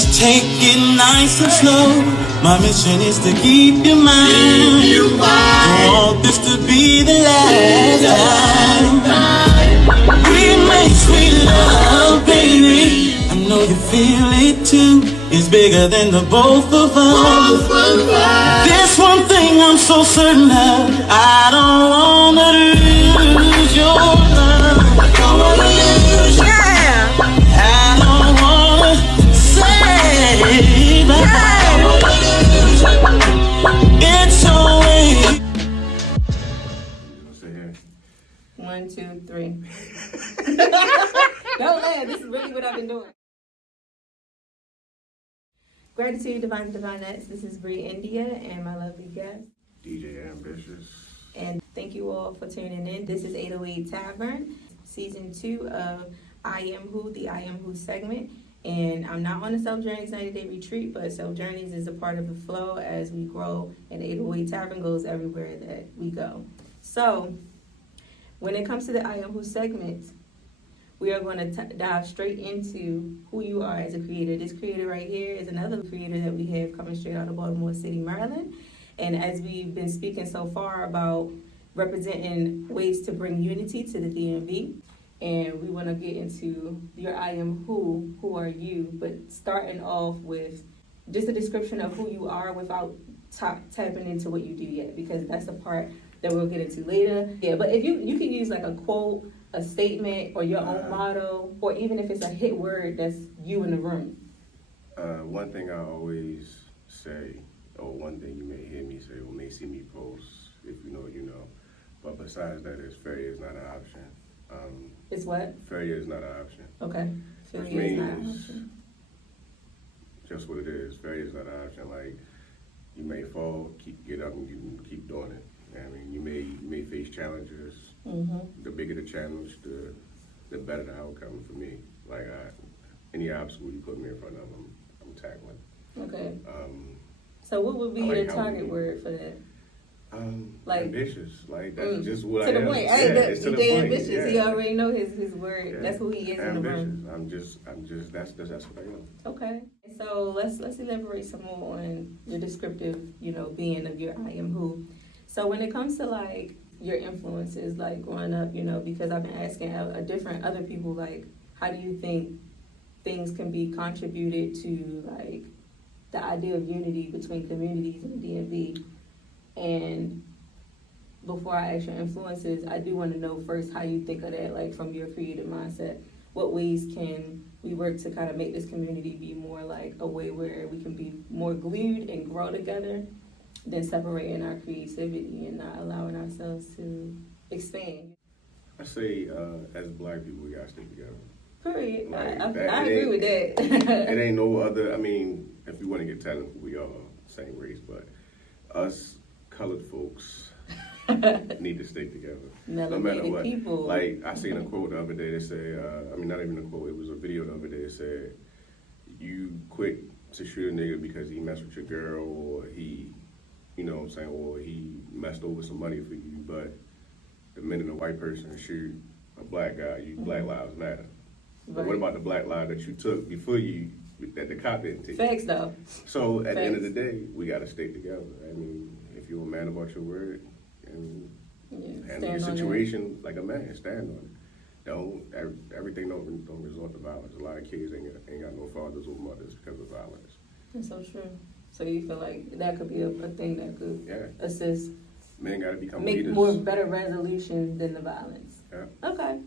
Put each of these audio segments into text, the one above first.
Just take it nice and slow. My mission is to keep you mine. Don't want this to be the last time. We make sweet love, baby. I know you feel it too. It's bigger than the both of us. This one thing I'm so certain of. I don't wanna lose your love. I don't wanna lose you. I don't wanna say bye. It's always 1, 2, 3. Don't laugh. This is really what I've been doing. Gratitude, Divine Divinettes. This is Bree India and my lovely guest, DJ Ambitious. And thank you all for tuning in. This is 808 Tavern, Season 2 of I Am Who, the I Am Who segment. And I'm not on the Self Journeys 90-day retreat, but Self Journeys is a part of the flow as we grow, and 808 Tavern goes everywhere that we go. So, when it comes to the I Am Who segment, we are going to dive straight into who you are as a creator. This creator right here is another creator that we have coming straight out of Baltimore City, Maryland. And as we've been speaking so far about representing ways to bring unity to the DMV, and we want to get into your I Am Who are you, but starting off with just a description of who you are without tapping into what you do yet, because that's the part that we'll get into later. Yeah, but if you can use like a quote, a statement, or your own motto, or even if it's a hit word that's you in the room. One thing I always say, or one thing you may hear me say, or may see me post, if you know, you know. But besides that, is failure is not an option. It's what? Failure is not an option. Okay. Failure is not an option. Just what it is. Failure is not an option. Like, you may fall, get up, and you can keep doing it. I mean, you may face challenges. Mm-hmm. The bigger the challenge, the better the outcome for me. Like, any obstacle you put me in front of, I'm tackling. Okay. So what would be your target word for that? Like ambitious. Like, that's just what I am. To the point. Yeah, it's to the point. Ambitious. Yeah. He already know his word. Yeah. That's who he is ambitious. In the room. I'm just that's what I am. Okay. So let's elaborate some more on your descriptive, being of your I Am Who. So when it comes to like your influences, like growing up, because I've been asking other people, like, how do you think things can be contributed to like the idea of unity between communities in the DMV? And before I ask your influences, I do want to know first how you think of that, like from your creative mindset. What ways can we work to kind of make this community be more like a way where we can be more glued and grow together than separating our creativity and not allowing ourselves to expand? I say, as Black people, we gotta stick together. Period. Like, I agree with that. It ain't no other. I mean, if you want to get technical, we all same race, but us colored folks need to stick together. No matter what. People. Like, I seen a quote the other day that said, not even a quote, it was a video the other day that said, you quick to shoot a nigga because he messed with your girl, or he, or he messed over some money for you, but the minute a white person shoot a black guy, Black Lives Matter. Right. But what about the black lives that you took before that the cop didn't take? Facts, though. So at the end of the day, we got to stick together. I mean, if you're a man about your word, and handle your situation like a man, stand on it. Everything don't resort to violence. A lot of kids ain't got no fathers or mothers because of violence. That's so true. So you feel like that could be a thing that could assist. Men got to become make leaders. Better resolution than the violence. Yeah. Okay.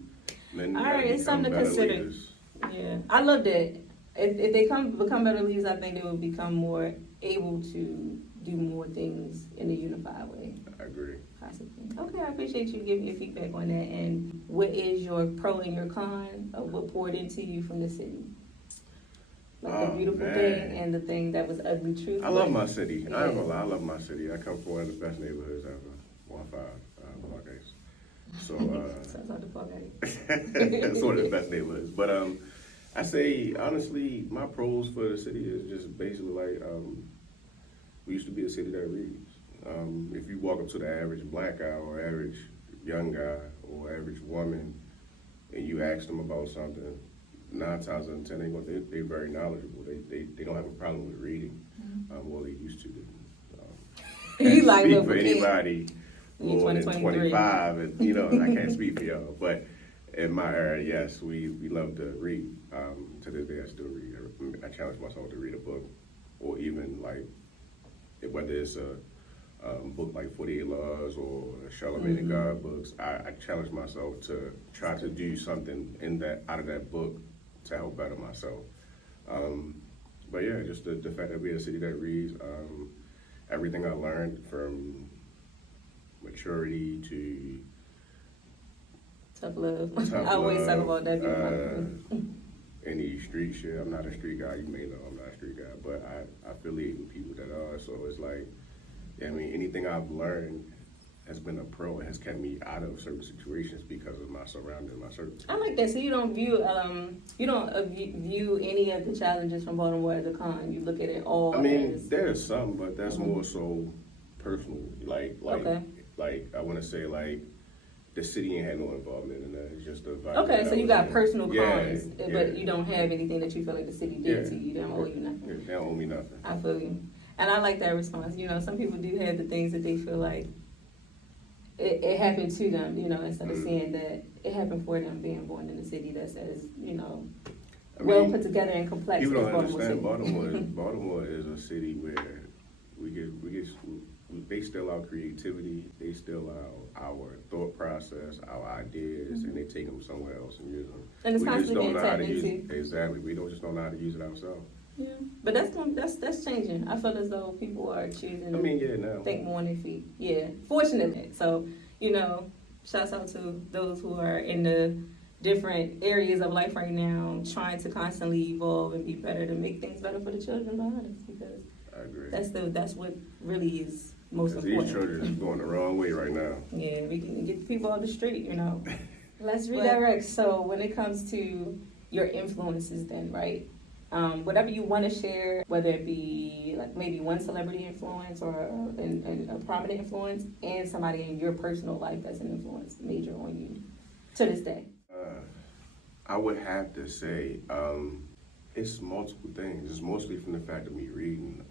Men all right, it's something to consider. Leaders. Yeah, I love that. If they become better leaders, I think they will become more able to do more things in a unified way. I agree. Possibly. Okay, I appreciate you giving your feedback on that. And what is your pro and your con of what poured into you from the city? Like the beautiful thing and the thing that was ugly truth. I love my city. Yeah. I ain't gonna lie, I love my city. I come from one of the best neighborhoods ever. 1-5, Parkgate. So, sounds like the Parkgate. It's one of the best neighborhoods. But I say, honestly, my pros for the city is just basically like, we used to be a city that reads. If you walk up to the average black guy or average young guy or average woman and you ask them about something, 9 times out of 10, they're very knowledgeable. They don't have a problem with reading. Well, they used to. You like speak what for we anybody more than 2023. 25, and I can't speak for y'all. But in my era, yes, we love to read. To this day, I still read. I challenge myself to read a book, or even like whether it's a book like 48 Laws or Charlemagne and God books. I challenge myself to try to do something out of that book to help better myself. But yeah, just the fact that we're a city that reads. Everything I learned from maturity to tough love. I always talk about that. Any street shit. I'm not a street guy. You may know I'm not a street guy, but I affiliate with people that are. So it's like, I mean, anything I've learned has been a pro. It has kept me out of certain situations because of my surroundings, my circles. I like that. So you don't view any of the challenges from Baltimore as a con. You look at it all. I mean, there's some, but that's more so personal. Like I want to say like the city ain't had no involvement in that. It's just the vibe. Okay, so you got personal cons, yeah. but you don't have anything that you feel like the city did to you. They don't owe you nothing. Yeah, they don't owe me nothing. I feel you, and I like that response. You know, some people do have the things that they feel like it happened to them. You know, instead of saying that it happened for them being born in a city that's as well put together and complex. People don't Baltimore understand Baltimore is a city where they steal our creativity, they steal our thought process, our ideas, and they take them somewhere else and use them. And it's we just constantly don't know how to being use tapped it. Exactly. We just don't know how to use it ourselves. Yeah, but that's changing. I feel as though people are choosing now. think more on their feet. Yeah, fortunately. So, shouts out to those who are in the different areas of life right now, trying to constantly evolve and be better to make things better for the children behind us. Because I agree. That's what really is most important. These children are going the wrong way right now. Yeah, we can get people off the street. Let's redirect. So when it comes to your influences, then right. Whatever you want to share, whether it be like maybe one celebrity influence or a prominent influence, and somebody in your personal life that's an influence major on you to this day. I would have to say it's multiple things. It's mostly from the fact of me reading.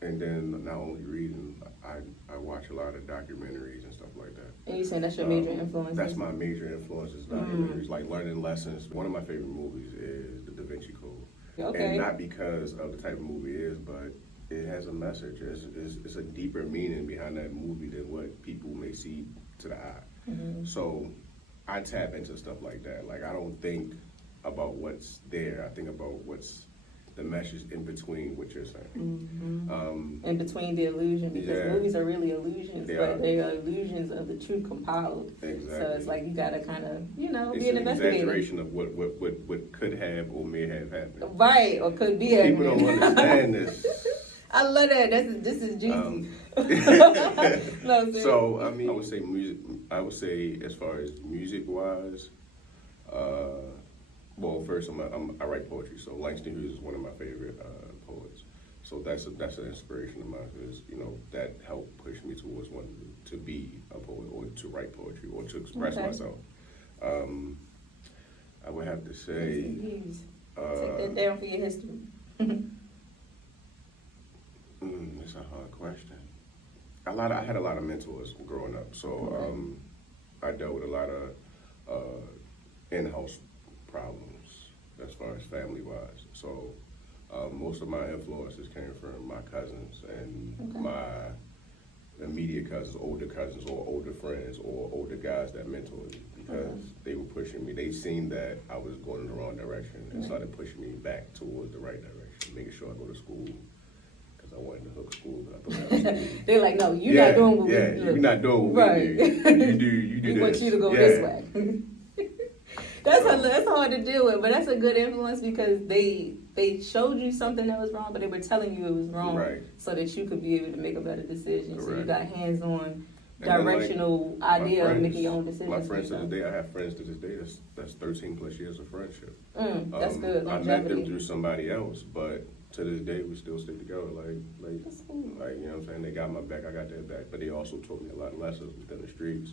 And then not only reading, I watch a lot of documentaries and stuff like that. And you saying that's your major influence? That's my major influence is documentaries, like learning lessons. One of my favorite movies is The Da Vinci Code. Okay. And not because of the type of movie it is, but it has a message. It's a deeper meaning behind that movie than what people may see to the eye. Mm-hmm. So I tap into stuff like that. Like I don't think about what's there. I think about what's the message in between what you're saying. Mm-hmm. In between the illusion, because movies are really illusions, but they are illusions of the truth compiled. Exactly. So it's like you gotta kind of, be an investigator. It's an exaggeration of what could have or may have happened. Right, or could be happening. People don't understand this. I love that. This is juicy. No, so I mean, I would say music. I would say as far as music wise. Well, first, I write poetry, so Langston Hughes is one of my favorite poets. So that's an inspiration of mine, because that helped push me towards wanting to be a poet or to write poetry or to express myself. I would have to say, take that down for your history. It's a hard question. I had a lot of mentors growing up, so I dealt with a lot of in-house problems as far as family-wise. So most of my influences came from my cousins and my immediate cousins, or older friends, or older guys that mentored me, because they were pushing me. They seen that I was going in the wrong direction and started pushing me back towards the right direction, making sure I go to school. I wanted to hook school, but I thought that was They're like, no, you're not doing what we do. Yeah, you're not doing what we do. You do we this. want you to go this way. That's hard to deal with, but that's a good influence, because they showed you something that was wrong, but they were telling you it was wrong, so that you could be able to make a better decision. Correct. So you got hands-on, directional idea of making your own decisions. My friends to this day, I have friends to this day that's 13 plus years of friendship. That's good. I met them through somebody else, but to this day, we still stick together. That's cool. You know what I'm saying? They got my back, I got their back. But they also taught me a lot of lessons within the streets.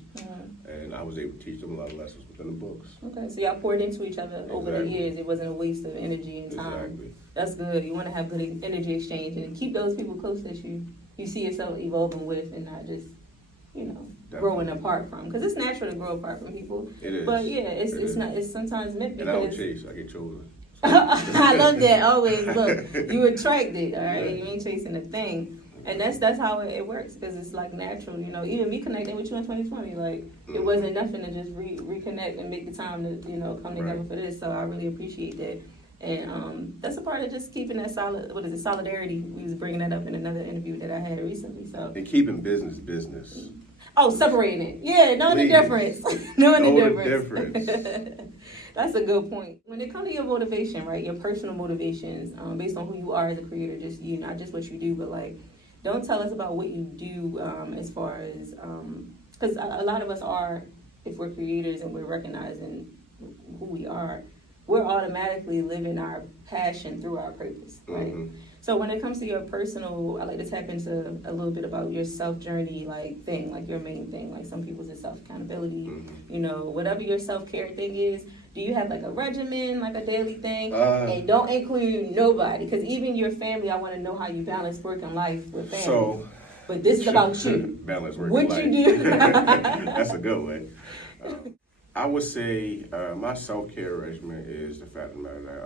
And I was able to teach them a lot of lessons within the books. Okay, so y'all poured into each other over the years. It wasn't a waste of energy and time. Exactly. That's good. You want to have good energy exchange and keep those people close that you see yourself evolving with and not just, growing apart from. Because it's natural to grow apart from people. It is. But yeah, it's sometimes meant because. And I don't chase, I get chosen. I love that. Always look, you attracted, all right. You ain't chasing a thing, and that's how it works because it's like natural. Even me connecting with you in 2020, like it wasn't nothing to just reconnect and make the time to come together for this. So I really appreciate that, and that's a part of just keeping that solidarity. We was bringing that up in another interview that I had recently. So and keeping business. Oh, separating it. Yeah, knowing the difference. knowing the difference. That's a good point. When it comes to your motivation, right, your personal motivations, based on who you are as a creator, just you, not just what you do, but like, don't tell us about what you do as far as, because a lot of us are, if we're creators and we're recognizing who we are, we're automatically living our passion through our purpose, right? Mm-hmm. So when it comes to your personal, I like to tap into a little bit about your self-journey thing, like your main thing. Like some people's is self-accountability, whatever your self-care thing is. Do you have like a regimen, like a daily thing? And don't include nobody, because even your family, I want to know how you balance work and life with family. But this is about you. Balance work and life. What you do? That's a good one. I would say my self-care regimen is the fact of the matter that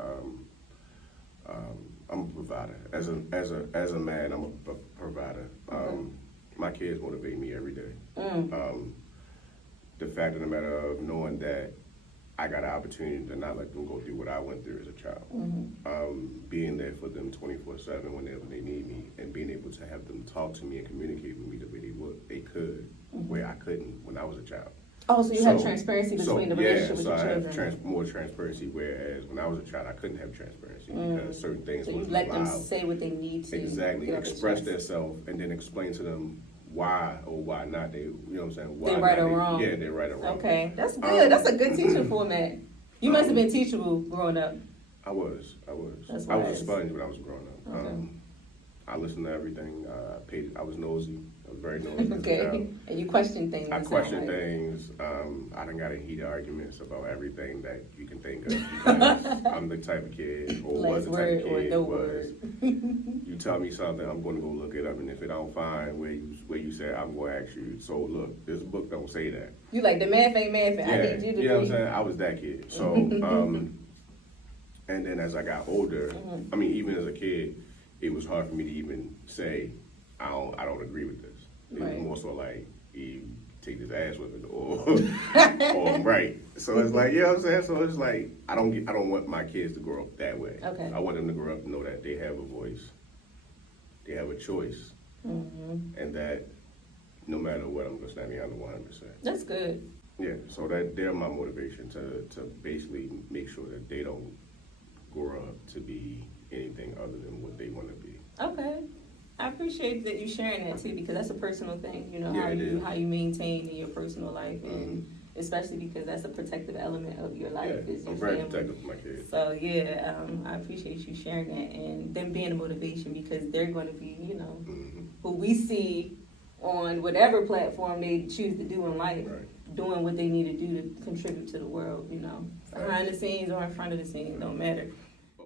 I'm a provider. As a man, I'm a provider. My kids motivate me every day. The fact of the matter of knowing that I got an opportunity to not let them go through what I went through as a child. Being there for them 24/7 whenever they need me, and being able to have them talk to me and communicate with me the way they could, where I couldn't when I was a child. Oh, so you have transparency between the relationship with your children. Yeah, so I have more transparency, whereas when I was a child, I couldn't have transparency because certain things so you let them say what they need to. Exactly, express themselves and then explain to them why or why not they, you know what I'm saying? Why they're right or wrong. Yeah, they're right or wrong. Okay, that's good. That's a good teaching format. You must have been teachable growing up. I was. I was a sponge when I was growing up. Okay. I listened to everything. I was nosy. I was very nosy. Okay. And you questioned things. I questioned things. I done got in heated arguments about everything that you can think of. Because I'm the type of kid, or was the type of kid, you tell me something, I'm going to go look it up, and if it don't find where you said, I'm going to ask you. So look, this book don't say that. You like the math ain't math. Yeah, I need you to. You know what I'm saying? I was that kid. So, and then as I got older, I mean, even as a kid, it was hard for me to even say, I don't agree with this. It was more so like, you take this ass whipping or I'm right. So it's like, you know what I'm saying? So it's like, I don't want my kids to grow up that way. Okay. I want them to grow up and know that they have a voice, they have a choice, and that no matter what, I'm gonna stand behind the 100%. That's good. Yeah, so that they're my motivation to basically make sure that they don't grow up to be anything other than what they want to be. Okay. I appreciate that you sharing that too, because that's a personal thing, how you maintain in your personal life, and especially because that's a protective element of your life. Yeah, is your I'm very family. protective of my kids. So yeah, I appreciate you sharing that and them being a motivation, because they're going to be, who we see on whatever platform they choose to do in life, doing what they need to do to contribute to the world. Behind the scenes or in front of the scenes, don't matter.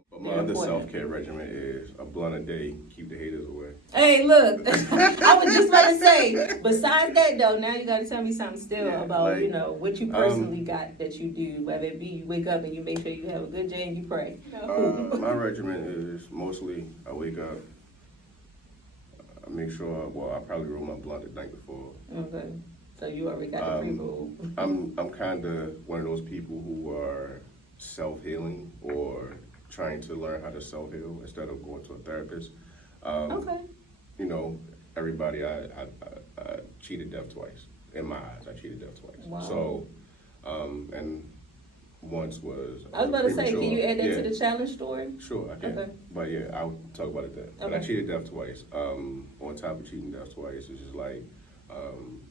But my other self-care regimen is a blunt a day, keep the haters away. Hey, look, I was just about to say, besides that though, now you got to tell me something still about, what you personally got that you do, whether it be you wake up and you make sure you have a good day and you pray. My regimen is mostly I wake up, I make sure, I probably roll my blunt the night before. Okay, so you already got the pre-roll. I'm kind of one of those people who are self-healing or trying to learn how to self-heal instead of going to a therapist. Okay. Everybody, I cheated death twice. In my eyes, I cheated death twice. Wow. So, and once was... I was about to say, can you add that to the challenge story? Sure, I can. Okay. But yeah, I'll talk about it then. Okay. But I cheated death twice. On top of cheating death twice, it's just like,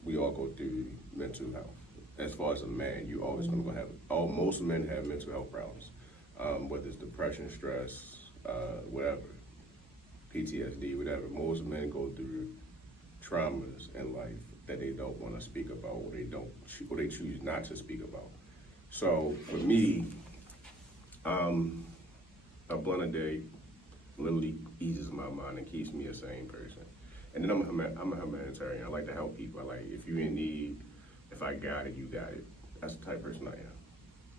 we all go through mental health. As far as a man, you always going to have... most men have mental health problems. Whether it's depression, stress, whatever. PTSD, whatever. Most men go through traumas in life that they don't want to speak about, or they choose not to speak about. So for me, a blunt a day literally eases my mind and keeps me a sane person. And then I'm a humanitarian. I like to help people. I like, if you in need, if I got it, you got it. That's the type of person I am.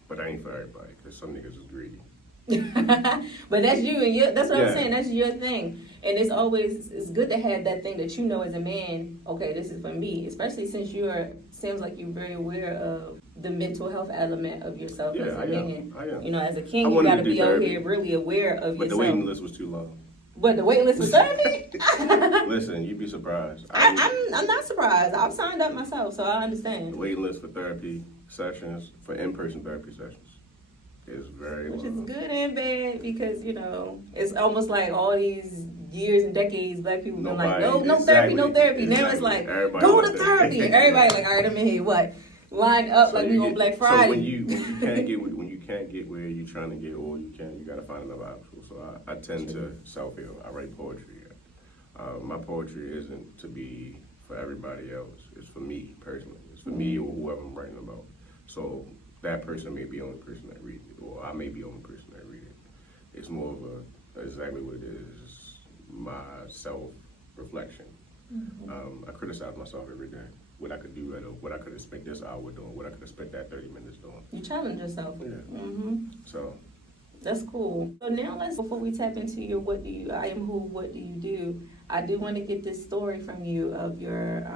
But I ain't for everybody, because some niggas is greedy. But that's you, and that's what I'm saying. That's your thing, and it's good to have that thing that you know as a man. Okay, this is for me, especially since seems like you're very aware of the mental health element of yourself as a man. I am. You know, as a king, you got to be out here really aware of yourself. But the waiting list was too long. But the waiting list was 30? Listen, you'd be surprised. I'm not surprised. I've signed up myself, so I understand. The waiting list for therapy sessions, for in-person therapy sessions, is very long. Which is good and bad, because, you know, it's almost like all these years and decades, black people been like, no therapy. Now it's like, everybody go to therapy. And everybody like, all right, I'm in here, what? Line up so like we on Black Friday. So when you can't get where you're trying to get, or you got to find another obstacle. So I tend to self-heal. I write poetry. My poetry isn't to be for everybody else. It's for me personally. It's for me or whoever I'm writing about. So that person may be the only person that reads it, or I may be the only person that reads it. It's more of exactly what it is, my self-reflection. I criticize myself every day. What I could do better, what I could have spent this hour doing, what I could have spent that 30 minutes doing. You challenge yourself. Yeah. So. That's cool. So now before we tap into your I am who, what do you do, I do want to get this story from you of your,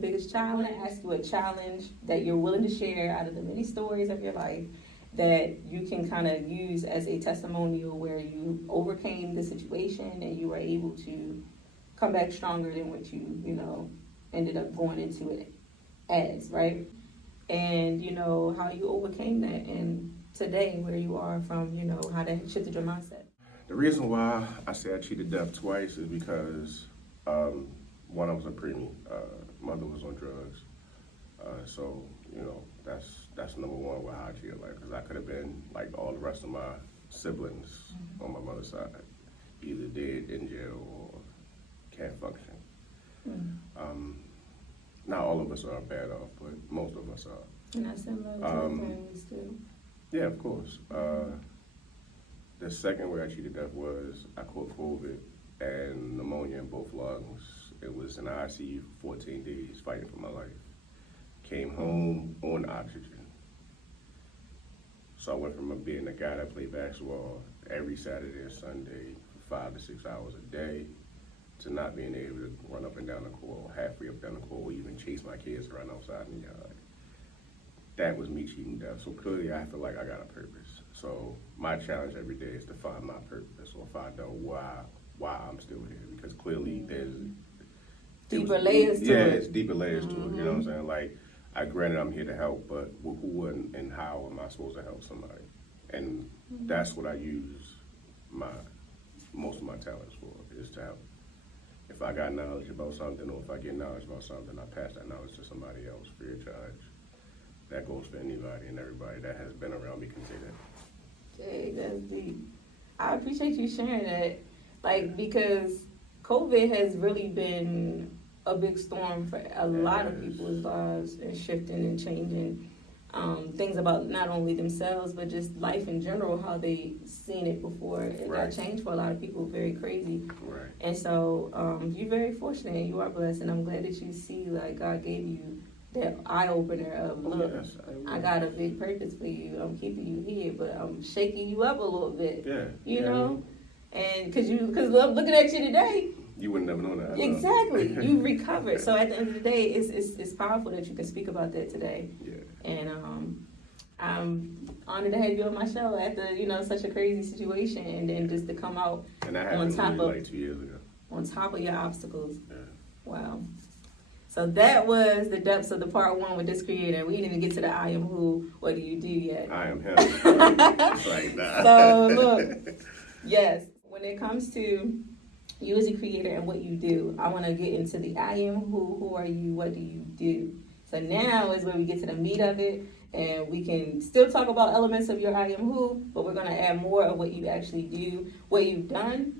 biggest challenge. I want to ask you a challenge that you're willing to share out of the many stories of your life that you can kind of use as a testimonial where you overcame the situation and you were able to come back stronger than what you ended up going into it as, right? And, how you overcame that, and today where you are from, how that shifted your mindset. The reason why I say I cheated death twice is because, one, I was a preemie. Mother was on drugs. So, that's number one with how I cheated life, because I could have been like all the rest of my siblings on my mother's side, either dead, in jail, or can't function. Not all of us are bad off, but most of us are. And I send love to the families too. Yeah, of course. The second way I cheated death was I caught COVID and pneumonia in both lungs. It was in the ICU for 14 days, fighting for my life. Came home on oxygen. So I went from being a guy that played basketball every Saturday and Sunday for 5 to 6 hours a day to not being able to run up and down the court, halfway up down the court, or even chase my kids around outside in the yard. That was me cheating death. So clearly I feel like I got a purpose. So my challenge every day is to find my purpose, or find out why I'm still here. Because clearly there's deeper layers to it. Yeah, it's deeper layers to it. You know what I'm saying? Like, granted I'm here to help, but who and how am I supposed to help somebody? And that's what I use most of my talents for, is to help. If I got knowledge about something, or if I get knowledge about something, I pass that knowledge to somebody else free of charge. That goes for anybody and everybody that has been around me can say that. Dang, that's deep. I appreciate you sharing that, because COVID has really been a big storm for a lot of people's lives, and shifting and changing things about not only themselves, but just life in general, how they seen it before. It got changed for a lot of people, very crazy. Right. And so you're very fortunate, and you are blessed, and I'm glad that you see, God gave you that eye-opener of, look, yes, I got a big purpose for you. I'm keeping you here, but I'm shaking you up a little bit. Yeah. You know? And because looking at you today, you wouldn't never know that. Exactly. You recovered. So at the end of the day, it's powerful that you can speak about that today. Yeah. And I'm honored to have you on my show after, such a crazy situation, and then just to come out and that happened like 2 years ago. On top of your obstacles. Yeah. Wow. So that was the depths of the part one with this creator. We didn't even get to the I am who, what do you do yet. I am him. It's like that. So look, yes, when it comes to you as a creator and what you do, I want to get into the I am who are you, what do you do. So now is where we get to the meat of it, and we can still talk about elements of your I am who, but we're going to add more of what you actually do, what you've done,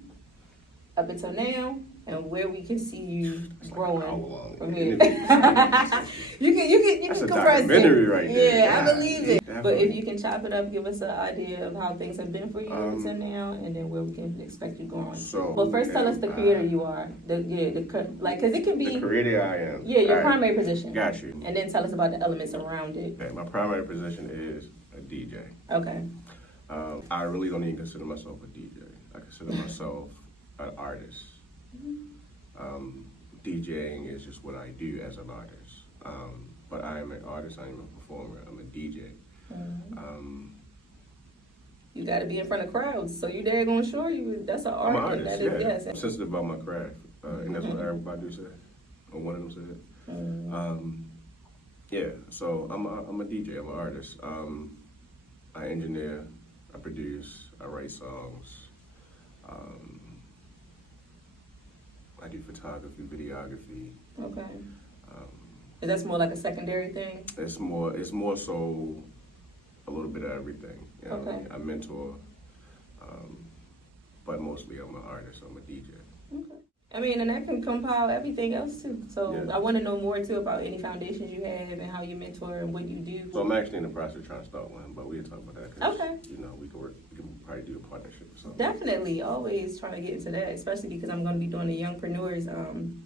up until now, and where we can see you growing from here. you can That's a compress documentary it. right there. Yeah, I believe it. Definitely. But if you can chop it up, give us an idea of how things have been for you until now, and then where we can expect you going. So, well, first tell us the creator you are. Because it could be the creator I am. Yeah, your primary position. Got you. And then tell us about the elements around it. Okay, my primary position is a DJ. Okay. I really don't even consider myself a DJ. I consider myself an artist. DJing is just what I do as an artist. But I am an artist, I am a performer, I'm a DJ. You got to be in front of crowds, so you there gonna show you that's an art. I'm an artist, that yeah. Is, I'm sensitive about my craft, and that's what everybody do say, or one of them said. Yeah, so I'm a DJ, I'm an artist. I engineer, I produce, I write songs. I do photography, videography. Okay. And that's more like a secondary thing? It's more so a little bit of everything. You know what I mean? I mentor, but mostly I'm an artist, I'm a DJ. Okay. I mean, and that can compile everything else too. So Yeah. I want to know more too about any foundations you have and how you mentor and what you do. So I'm actually in the process of trying to start one, but we'll talk about that. 'Cause, Okay. You know, we can probably do a partnership or something. Definitely, always trying to get into that, especially because I'm going to be doing a Youngpreneurs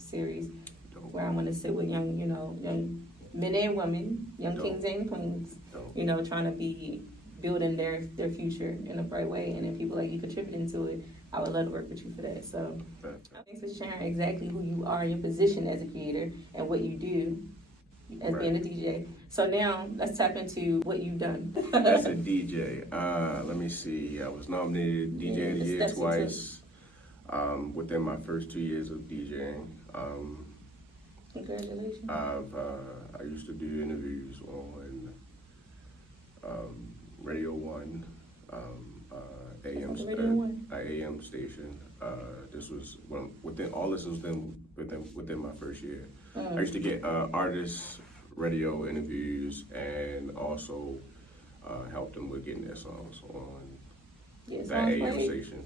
series Dope. where I'm going to sit with young men and women, young Dope. kings and queens, Dope. trying to be building their future in a bright way, and then people like you contributing to it. I would love to work with you for that. So thanks for sharing exactly who you are, your position as a creator, and what you do as being a DJ. So now let's tap into what you've done. As a DJ, let me see. I was nominated DJ of the Year twice within my first 2 years of DJing. Congratulations. I used to do interviews on Radio 1. AM station. This was within my first year. I used to get artists radio interviews and also help them with getting their songs on that AM station.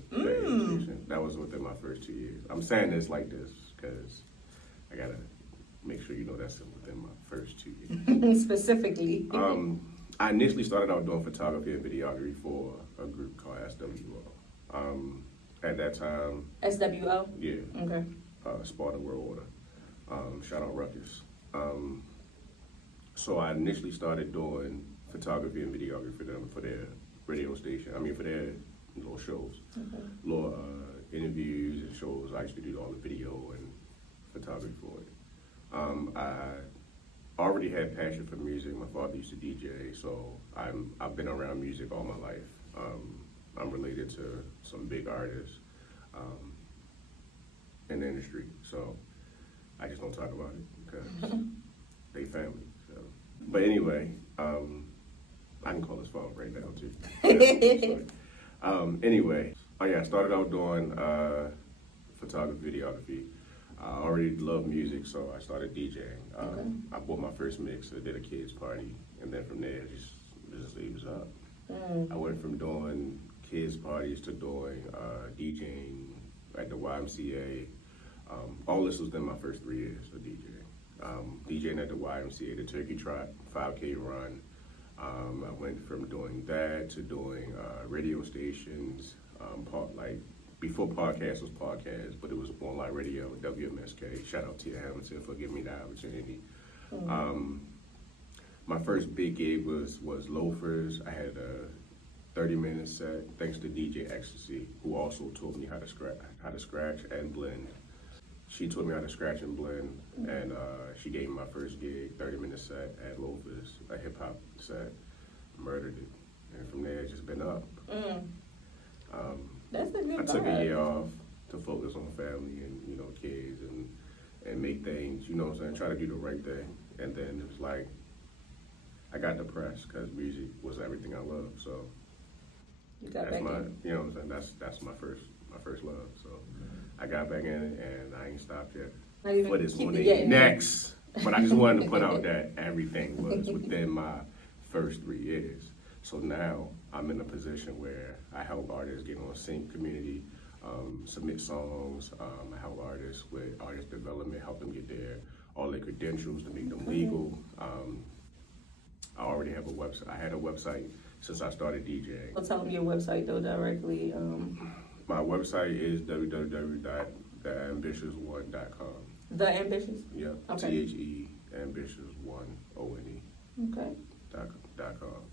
That was within my first 2 years. I'm saying this like this because I gotta make sure you know that's within my first 2 years. Specifically. I initially started out doing photography and videography for a group called SWO. At that time, SWO? Yeah. Okay. Sparta World Order. Shout out Ruckus. So I initially started doing photography and videography for them for their radio station. For their little shows, little interviews and shows. I used to do all the video and photography for it. I already had passion for music. My father used to DJ, so I've been around music all my life. I'm related to some big artists in the industry, so I just don't talk about it because they family. So, but anyway, I can call his phone right now too. Anyway, I started out doing photography, videography. I already love music, so I started DJing. I bought my first mix, I did a kids party, and then from there, it was up. I went from doing kids parties to doing DJing at the YMCA. All this was in my first 3 years of DJing. DJing at the YMCA, the Turkey Trot 5K run. I went from doing that to doing radio stations, before podcast was podcast, but it was online radio, WMSK. Shout out to Hamilton for giving me that opportunity. My first big gig was Loafers. I had a 30-minute set, thanks to DJ Ecstasy, who also taught me how to scratch and blend. She taught me how to scratch and blend, and she gave me my first gig, 30-minute set at Loafers, a hip-hop set. Murdered it, and from there it's just been up. That's a good I took a year off to focus on family and kids and make things, what I'm saying, try to do the right thing. And then it was like I got depressed because music was everything I loved. So that's my, what I'm saying, that's my first love. So I got back in it and I ain't stopped yet. For this one next, but I just wanted to put out that everything was within my first 3 years. So now I'm in a position where I help artists get on sync community. submit songs. I help artists with artist development, help them get all their credentials to make them legal. I already have a website. I had a website since I started DJing. Well, tell them your website though directly. My website is www.theambitious1.com. The Ambitious? Yeah. Okay. THE ambitious1one. Okay. .com.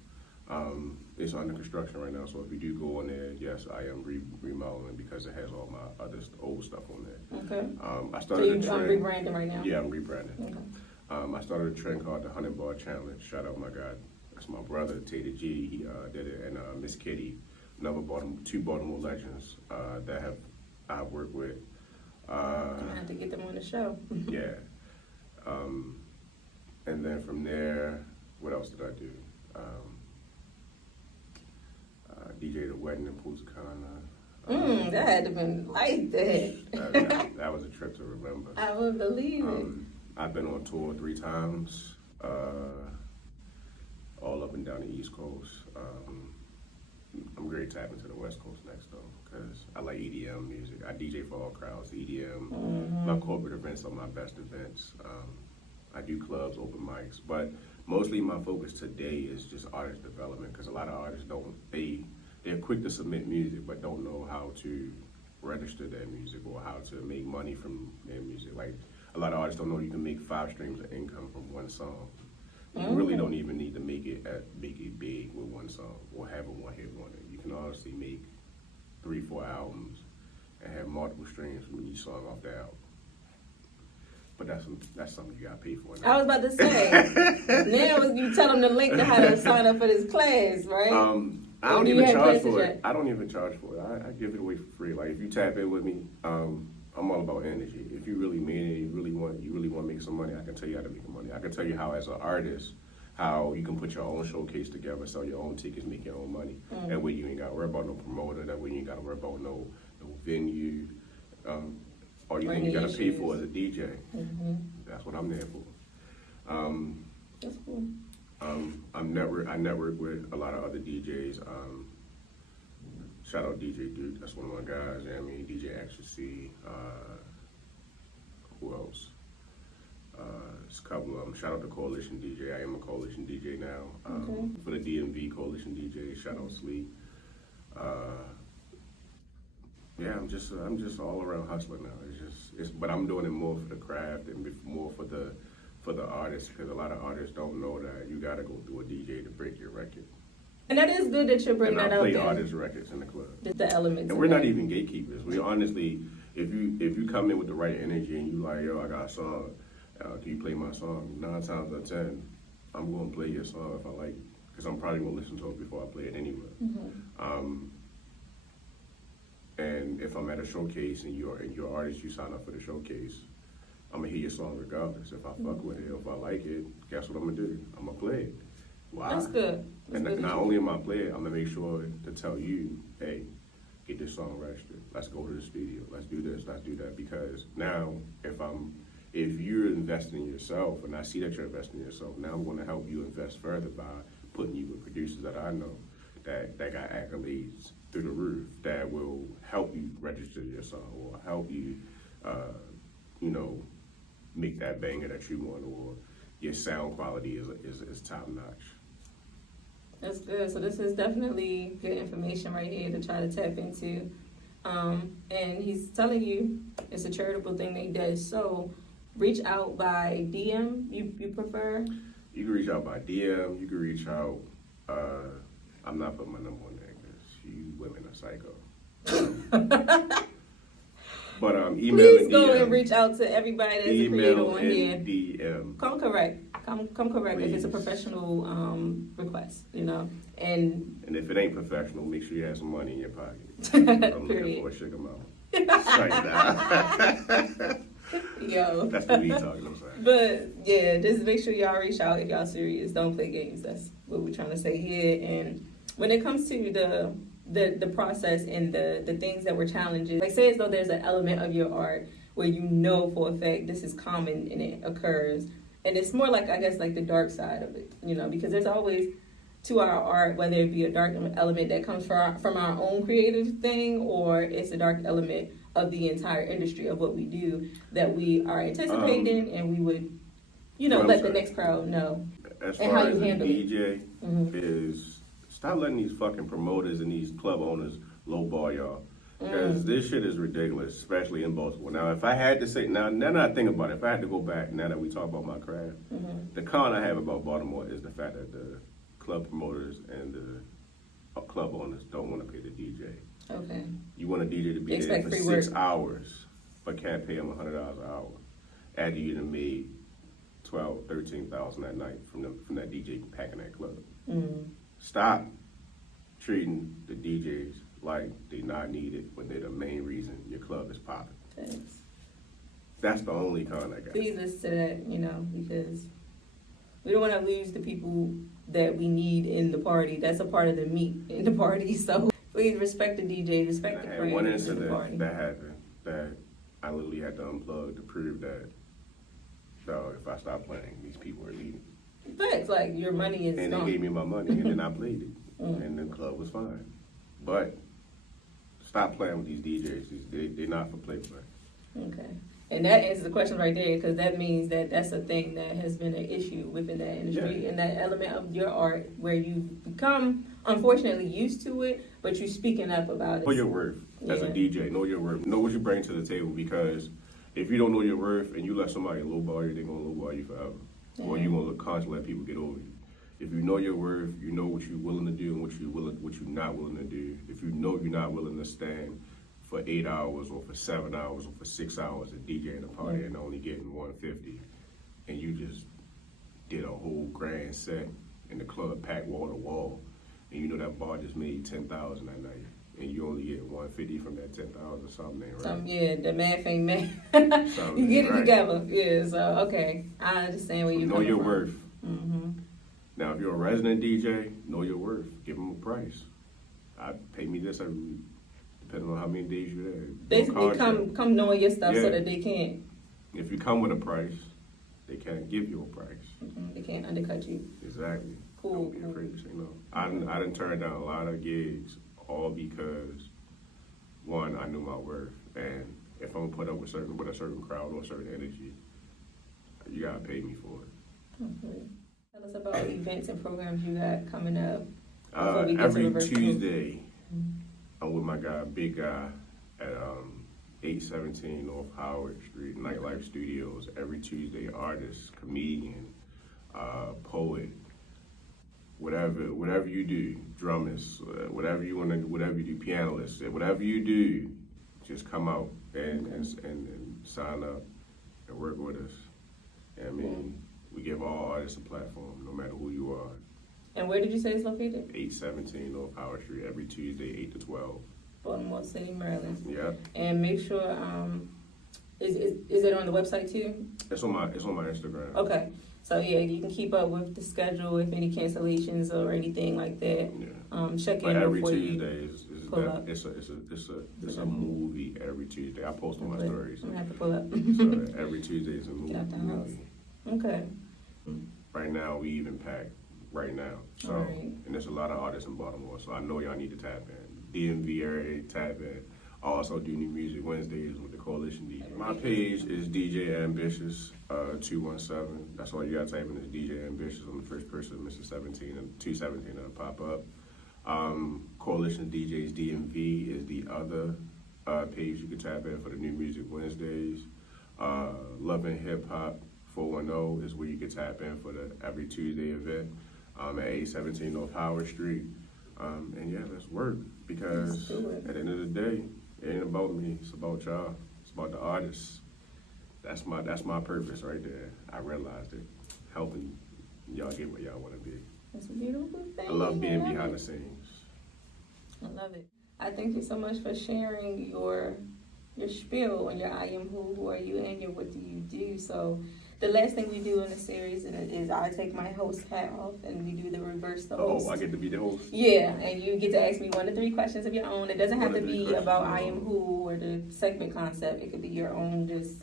It's under construction right now, so if you do go on there, yes, I am remodeling because it has all my other old stuff on there. Okay. I started so you're rebranding right now? Yeah, I'm rebranding. Okay. I started a trend called the 100 Bar Challenge. Shout out my guy, that's my brother, Tater G. He did it, and Miss Kitty, two Baltimore legends that I've worked with. I have to get them on the show. Yeah. And then from there, what else did I do? DJ the wedding in Punta Cana. That had to been like that. That was a trip to remember. I would believe it. I've been on tour 3 times, all up and down the East Coast. I'm great tapping to the West Coast next though, because I like EDM music. I DJ for all crowds. EDM, my corporate events are my best events. I do clubs, open mics, but mostly my focus today is just artist development, because a lot of artists they're quick to submit music but don't know how to register their music or how to make money from their music. Like, a lot of artists don't know you can make 5 streams of income from one song. You really don't even need to make it big with one song or have a one-hit wonder. You can honestly make 3-4 albums and have multiple streams from each song off the album. But that's something you gotta pay for now. I was about to say, now you tell them the link to how to sign up for this class, right? I don't even charge for it. I don't even charge for it. I give it away for free. Like, if you tap in with me, I'm all about energy. If you really mean it, you really want to make some money, I can tell you how to make some money. I can tell you how, as an artist, how you can put your own showcase together, sell your own tickets, make your own money. That way you ain't got to worry about no promoter. That way you ain't got to worry about no venue. All you think you got to pay for is a DJ. That's what I'm there for. That's cool. I network with a lot of other DJs. Shout out DJ Duke, that's one of my guys. I mean, DJ Ecstasy. Who else? It's a couple of them. Shout out to Coalition DJ. I am a Coalition DJ now. For the DMV Coalition DJ. Shout out Sleep. Yeah, I'm just all around hustling now. But I'm doing it more for the craft and more for the artists, because a lot of artists don't know that you got to go through a DJ to break your record. And that is good that you're bringing that out there. And I play artist records in the club. The elements. And we're not even gatekeepers. We honestly, if you come in with the right energy and you like, yo, I got a song, can you play my song? 9 times out of 10, I'm going to play your song if I like it, because I'm probably going to listen to it before I play it anyway. And if I'm at a showcase and you're an artist, you sign up for the showcase, I'm going to hear your song regardless. If I fuck with it, if I like it, guess what I'm going to do? I'm going to play it. Why? That's good. Not only am I playing, I'm going to make sure to tell you, hey, get this song registered. Let's go to the studio. Let's do this. Let's do that. Because now, if you're investing in yourself, and I see that you're investing in yourself, now I'm going to help you invest further by putting you with producers that I know that got accolades through the roof, that will help you register your song or help you, make that banger that you want, or your sound quality is top notch. That's good. So this is definitely good information right here to try to tap into. And he's telling you it's a charitable thing that he does. So reach out by DM, you prefer? You can reach out by DM, you can reach out, I'm not putting my number on there because you women are psycho. But email Please and go DM. and reach out to everybody that's a creator on here. DM. Come correct. Come correct if it's a Please. professional request, And if it ain't professional, make sure you have some money in your pocket. I'm looking Period. for a sugar mama. Right now. Yo. That's what we talking about. But yeah, just make sure y'all reach out if y'all serious. Don't play games. That's what we're trying to say here. And when it comes to the process and the things that were challenges, like say as though there's an element of your art where for a fact this is common and it occurs. And it's more like, I guess, like the dark side of it, because there's always to our art, whether it be a dark element that comes from our own creative thing, or it's a dark element of the entire industry of what we do that we are anticipating, and we would, let the next crowd know. As far as the DJ is, stop letting these fucking promoters and these club owners lowball y'all. Because this shit is ridiculous, especially in Baltimore. Now, if I had to say, now that I think about it, if I had to go back, now that we talk about my craft, the con I have about Baltimore is the fact that the club promoters and the club owners don't want to pay the DJ. Okay. You want a DJ to be there for 6 hours, but can't pay him $100 an hour. After you done made $12,000, $13,000 that night from that DJ packing that club. Stop treating the DJs like they not needed when they're the main reason your club is popping. Thanks. That's the only con I got. Please listen to that, because we don't want to lose the people that we need in the party. That's a part of the meat in the party. So please respect the DJ, respect the brand. One incident that happened that I literally had to unplug to prove that, if I stop playing, these people are leaving. But like your money is and gone. They gave me my money, and then I played it, and the club was fine. But stop playing with these DJs. They're not for play. Okay. And that answers the question right there, because that means that that's a thing that has been an issue within that industry, and that element of your art where you become, unfortunately, used to it, but you're speaking up about it. Know your worth as a DJ. Know your worth. Know what you bring to the table, because if you don't know your worth and you let somebody lowball you, they're going to lowball you forever. Or you're going to constantly let people get over you. If you know your worth, you know what you're willing to do and what you're not willing to do. If you know you're not willing to stand for 8 hours or for 7 hours or for 6 hours at DJing a party and only getting $150, and you just did a whole grand set in the club packed wall to wall, and you know that bar just made $10,000 that night, and you only get $150 from that $10,000 or something, right? The math ain't math. You get it together. Yeah, so okay, I understand where you're coming from. Know your worth. Now, if you're a resident DJ, know your worth. Give them a price. Pay me this every week, depending on how many days you're there. Basically, come knowing your stuff so that they can't. If you come with a price, they can't give you a price. They can't undercut you. Exactly. Cool. Don't be afraid to say no. I done turned down a lot of gigs, all because, one, I knew my worth, and if I'm gonna put up with a certain crowd or a certain energy, you gotta pay me for it. Okay. Tell us about events and programs you got coming up. Every Tuesday, I'm with my big guy, at 817 North Howard Street, Nightlife Studios. Every Tuesday, artist, comedian, poet, whatever you do, drummers, whatever you do, pianist, whatever you do, just come out and sign up and work with us. I mean, we give all artists a platform, no matter who you are. And where did you say it's located? 817 North Howard Street, every Tuesday, 8 to 12. Baltimore City, Maryland. Yeah. And make sure, is it on the website too? It's on my Instagram. Okay. So yeah, you can keep up with the schedule if any cancellations or anything like that. Yeah. Check but in every before Tuesday you it's a movie every Tuesday. I post on my stories. I'm gonna have to pull up. So every Tuesday is a movie. Get out the house. Okay. Right now we even packed. Right now, so and there's a lot of artists in Baltimore. So I know y'all need to tap in. DMV area, tap in. I also do New Music Wednesdays with the Coalition DJ. My page is DJ Ambitious 217. That's all you got to type in is DJ Ambitious. I'm the first person, Mr. 17 and 217 that'll pop up. Coalition DJs DMV is the other page you can tap in for the New Music Wednesdays. Love and Hip Hop 410 is where you can tap in for the every Tuesday event at 817 North Howard Street. And yeah, let's work, because at the end of the day, it ain't about me, it's about y'all. It's about the artists. That's my purpose right there. I realized it, helping y'all get where y'all want to be. That's a beautiful thing. I love being behind the scenes. I love it. I thank you so much for sharing your spiel on your I Am Who are you, and your what do you do. So the last thing we do in the series is I take my host hat off and we do the reverse the host. Oh, I get to be the host? Yeah, and you get to ask me 1 to 3 questions of your own. It doesn't have to be about I Am Who or the segment concept. It could be your own just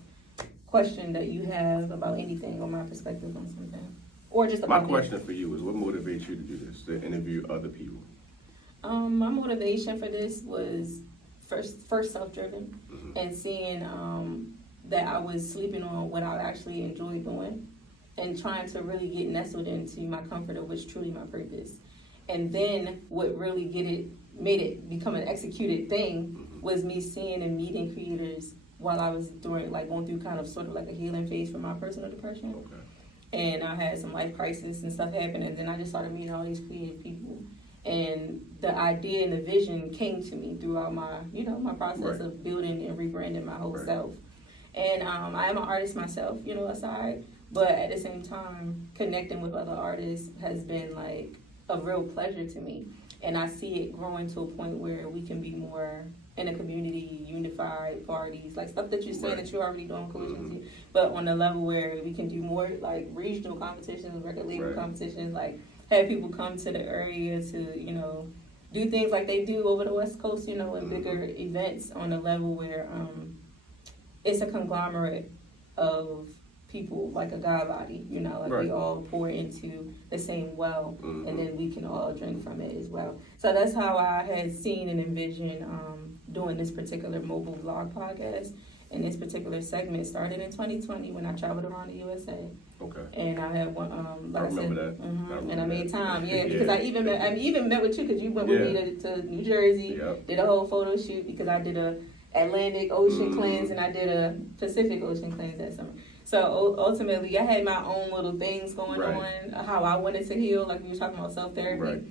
question that you have about anything or my perspective on something. or just My about question for you is, what motivates you to do this, to interview other people? My motivation for this was first self-driven, Mm-hmm. and seeing that I was sleeping on what I actually enjoy doing, and trying to really get nestled into my comfort of what's truly my purpose. And then what really made it become an executed thing Mm-hmm. was me seeing and meeting creators while I was going through kind of sort of like a healing phase from my personal depression. Okay. And I had some life crisis and stuff happen, and then I just started meeting all these creative people. And the idea and the vision came to me throughout my process of building and rebranding my whole self. And I am an artist myself, aside, but at the same time, connecting with other artists has been like a real pleasure to me. And I see it growing to a point where we can be more in a community, unified parties, like stuff that you're saying that you're already doing collisions, but on a level where we can do more like regional competitions, record label competitions, like have people come to the area to, do things like they do over the West Coast, and bigger events on a level where it's a conglomerate of people, like a God body, we all pour into the same well, and then we can all drink from it as well. So that's how I had seen and envisioned doing this particular mobile vlog podcast. And this particular segment started in 2020 when I traveled around the USA. Okay. And I had one, I remember that. And I made time, because I even met with you because you went with me to New Jersey, did a whole photo shoot because I did a Atlantic Ocean cleanse and I did a Pacific Ocean cleanse that summer. So ultimately, I had my own little things going on, how I wanted to heal, like we were talking about self-therapy. Right.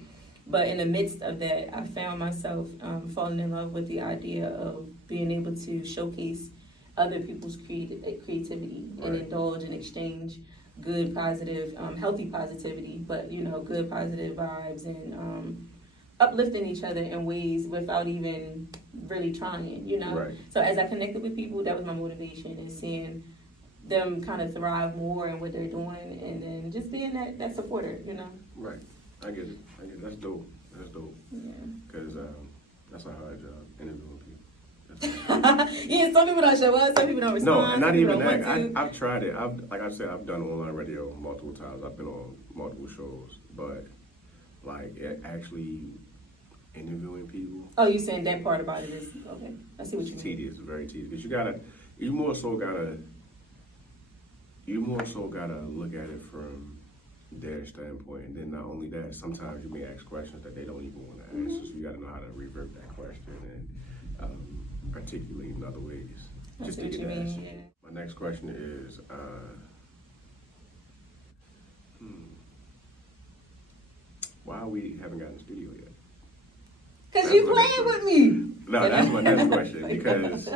But in the midst of that, I found myself falling in love with the idea of being able to showcase other people's creativity and indulge and exchange good, positive, healthy positivity, but, good, positive vibes and uplifting each other in ways without even really trying, Right. So as I connected with people, that was my motivation, and seeing them kind of thrive more in what they're doing, and then just being that supporter, Right. I get it. That's dope. Yeah. Because that's a hard job, interviewing people. Yeah, some people don't show up, some people don't respond. No, not even that. I've tried it. Like I said, I've done online radio multiple times. I've been on multiple shows, but like actually interviewing people. Oh, you saying that part about it is okay? I see what you mean. Tedious, very tedious. Because you more so gotta look at it from their standpoint, and then not only that, sometimes you may ask questions that they don't even want to answer. So you got to know how to revert that question and articulate in other ways. Just to get the answer. Yeah. My next question is, why we haven't gotten a studio yet? Because you playing with me. No, that's my next question. Because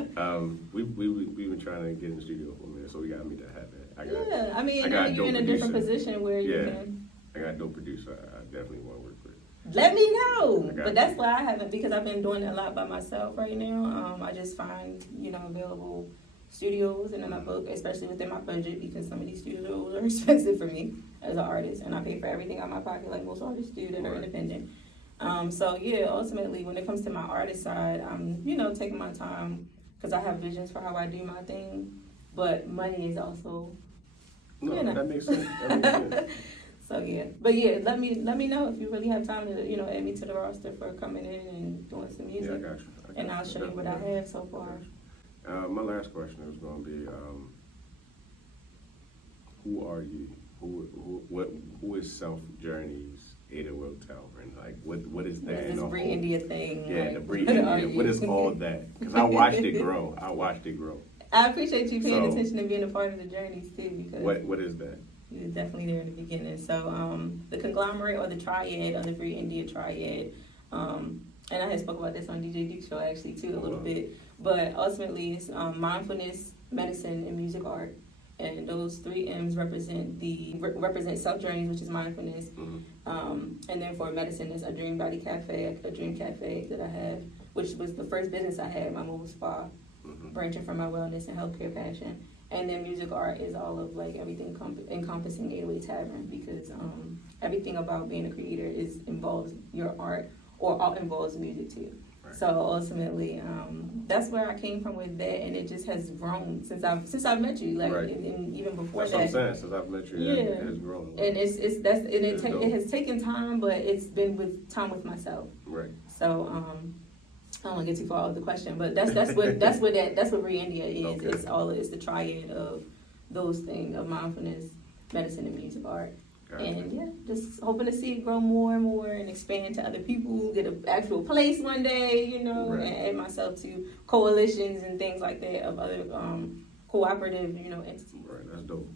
we've been trying to get in the studio for a minute, so we got to make that happen. Now you're in a different position where you can. I got a dope producer. I definitely want to work with. Let me know. But that's why I haven't, because I've been doing it a lot by myself right now. I just find, available studios, and then I book, especially within my budget, because some of these studios are expensive for me as an artist, and I pay for everything out of my pocket like most artists do that are independent. Ultimately, when it comes to my artist side, I'm, taking my time because I have visions for how I do my thing, but money is also, that makes sense. So let me know if you really have time to, add me to the roster for coming in and doing some music. Yeah, I got you. And I'll show you what I have so far. My last question is going to be, who are you? Who is Self Journey's Ada Will Tavern? Like, what is that? This Bree India thing. Yeah, the Bree India. What is all that? Because I watched it grow. I appreciate you paying attention and being a part of the journeys too. Because what is that? He was definitely there in the beginning. So the conglomerate, or the triad, or the Bree India triad. And I had spoke about this on DJ Duke's show actually too a little bit. But ultimately, it's mindfulness, medicine, and music art. And those 3 M's represent self journeys, which is mindfulness. And then for medicine, it's a Dream Body Cafe, a dream cafe that I have, which was the first business I had, my mobile spa, branching from my wellness and healthcare passion. And then music art is all of like everything encompassing 808 Tavern, because everything about being a creator involves your art, or all involves music too. Right. So ultimately, that's where I came from with that, and it just has grown since I've met you. Like, Right. and even before That's that. what I'm saying. Since I've met you, it has grown. And it has taken time, but it's been with time with myself. Right. So I don't want to get too far off the question, but that's what Re-India is. Okay. It's the triad of those things, of mindfulness, medicine, and music art. Gotcha. And yeah, just hoping to see it grow more and more and expand to other people, get an actual place one day, Right. and add myself to coalitions and things like that of other cooperative, entities. Right. That's dope.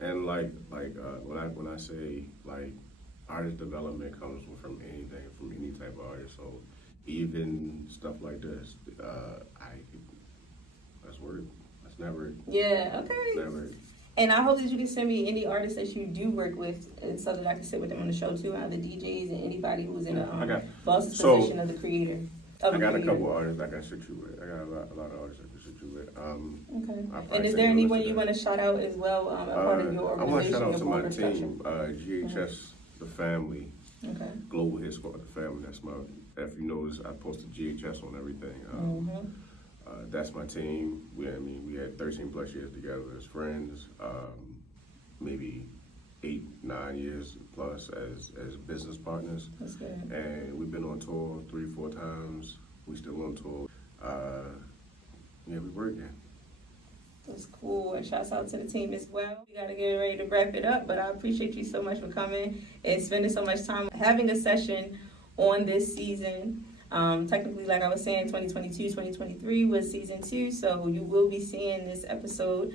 And when I say like artist development comes from anything, from any type of artist. So even stuff like this, that's word. That's never. Yeah. Okay. Never. And I hope that you can send me any artists that you do work with, so that I can sit with them on the show too, other DJs and anybody who's in the boss's position of the creator. I got a couple of artists I can shoot you with. I got a lot of artists I can shoot you with. Okay. And is there anyone you want to shout out as well, a part of your organization? I want to shout out to my structure? team, GHS, the family, Okay. Global Hit Squad, the family. That's my. If you notice, I posted GHS on everything. That's my team. We had 13 plus years together as friends. Maybe 8, 9 years plus as business partners. That's good. And we've been on tour 3, 4 times. We still on tour. We working. That's cool. And shouts out to the team as well. We got to get ready to wrap it up, but I appreciate you so much for coming and spending so much time having a session on this season. Technically, like I was saying, 2022, 2023 was season 2, so you will be seeing this episode.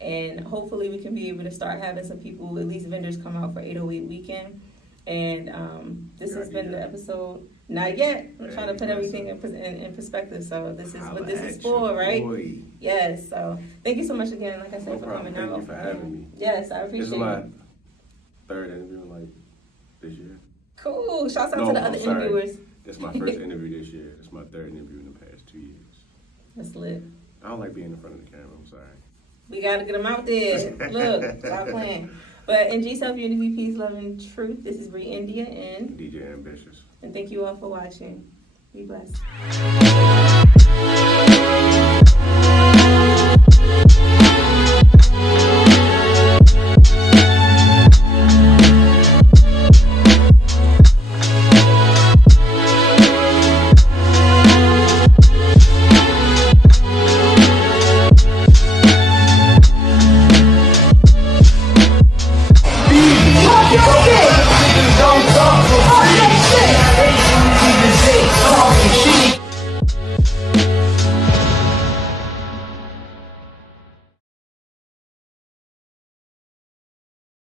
And hopefully we can be able to start having some people, at least vendors, come out for 808 weekend. And this has been the episode. Not yet. I'm trying to put everything in perspective. So this is what this is for, right? Boy. Yes. So thank you so much again, like I said, for coming out. Thank you for having me. Yes, I appreciate it. This is my 3rd interview this year. Cool. Shouts out to the other interviewers. This is my first interview this year. This is my 3rd interview in the past 2 years. That's lit. I don't like being in front of the camera. I'm sorry. We got to get them out there. Look, stop playing. But in G-Self Unity, Peace, Love, and Truth, this is Re-India and DJ Ambitious. And thank you all for watching. Be blessed.